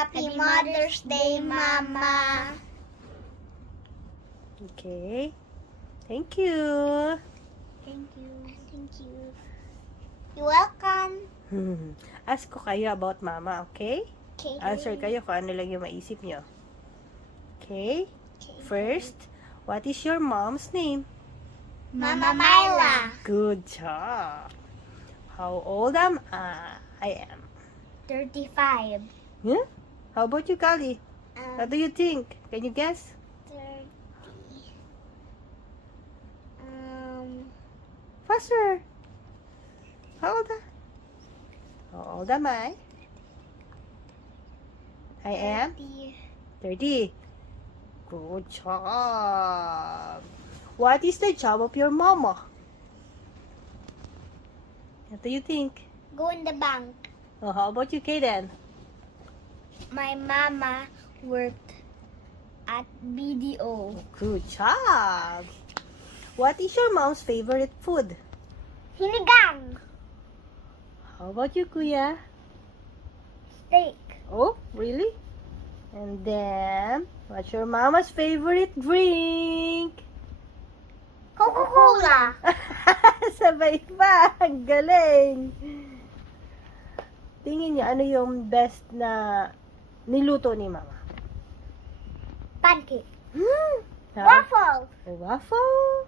Happy Mother's Day, Mama. Okay. Thank you. Thank you. Thank you. You're welcome. Ask ko kayo about mama, okay? Okay. Answer kayo kung ano lang yung maisip nyo. Okay? First, what is your mom's name? Mama Myla. Good job. How old am I? I am. 35. Yeah? How about you, Kali? What do you think? Can you guess? 30. Faster. How old am I? How old am I? I am 30. Good job. What is the job of your mama? What do you think? Go in the bank. Oh, how about you, Kaden? My mama worked at BDO. Good job. What is your mom's favorite food? Sinigang. How about you, Kuya? Steak. Oh, really? And then, what's your mama's favorite drink? Coca-Cola. Sabay pa. Ang galing. Tingin niyo, ano yung best na niluto ni mama? Pancake. Ha? Waffle. A waffle?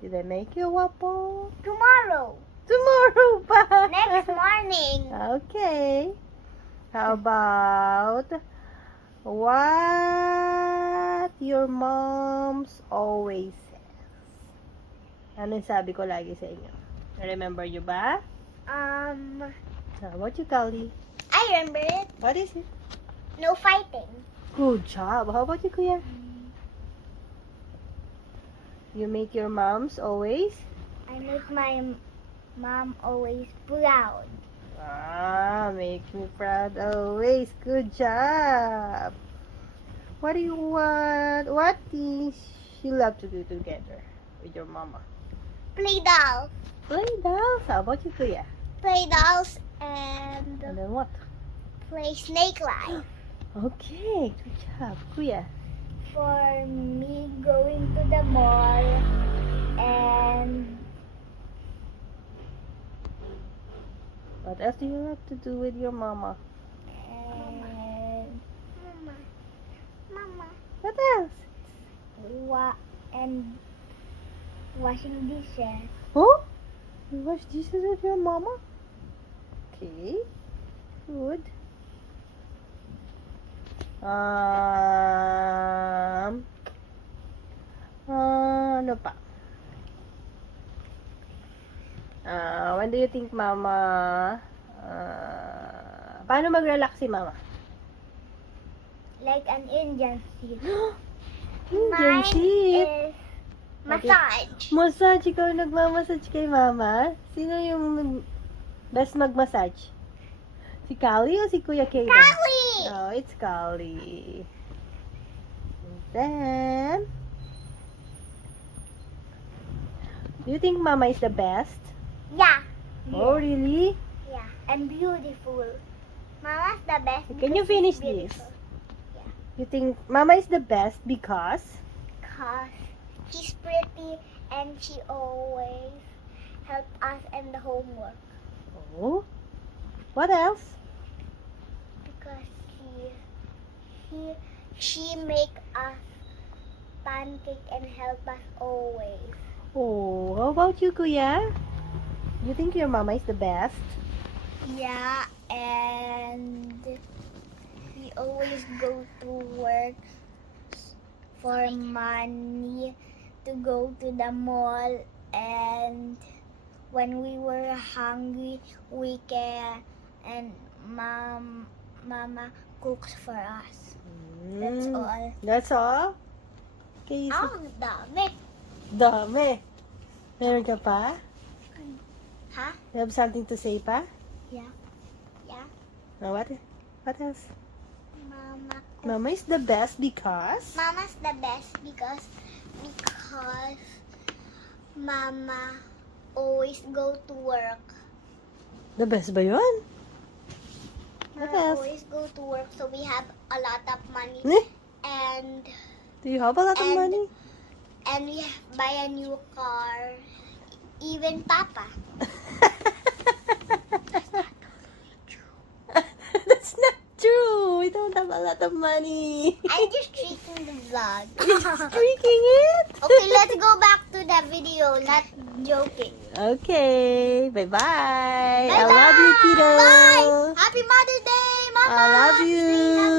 Did I make you a waffle? Tomorrow. Tomorrow pa. Next morning. Okay. How about what your mom's always says? Ano yung sabi ko lagi sa inyo? Remember you ba? How about you, Kali? I remember it. What is it? No fighting. Good job. How about you, Kuya? You make your moms always? I make my mom always proud. Make me proud always. Good job. What do you want? What things you love to do together with your mama? Play dolls. Play dolls. How about you, Kuya? Play dolls and And then what? play snake life. Okay, good job, Kuya. For me, going to the mall and What else do you love to do with your mama? Mama. What else? And washing dishes. Oh? You wash dishes with your mama? Okay, good. Ano pa? When do you think mama, paano mag-relax si mama? Like an Indian seat. Indian Mine sheep. is massage. Massage, ikaw nagmamassage kay mama? Sino yung best mag-massage? Si Kali o si Kuya Kaden? Kali! Oh, it's Kali. And then, do you think mama is the best? Yeah. Oh, really? Yeah. And beautiful. Mama's the best. Can you because she's finish this? beautiful. You think mama is the best because? Because she's pretty and she always helps us in the homework. Oh. What else? Because she make us pancake and help us always. Oh, how about you, Kuya? You think your mama is the best? Yeah, and we always go to work for money to go to the mall, and when we were hungry, we can, and mama cooks for us. That's all. That's all? Okay, so, Dami. dami. Meron ka pa? Ha? You have something to say pa? Yeah. Yeah. What else? Mama Mama is the best because? Mama's the best because Mama always go to work. The best ba yun? What I else? always go to work, so we have a lot of money. Eh? And Do you have a lot of And- money? and we buy a new car. Even Papa. That's not true. We don't have a lot of money. I'm just treating the vlog. Freaking it. Okay, let's go back to the video. Not joking. Okay. Bye-bye. I Bye-bye. love you, kiddo. Bye. Happy Mother's Day, Mama. I love you.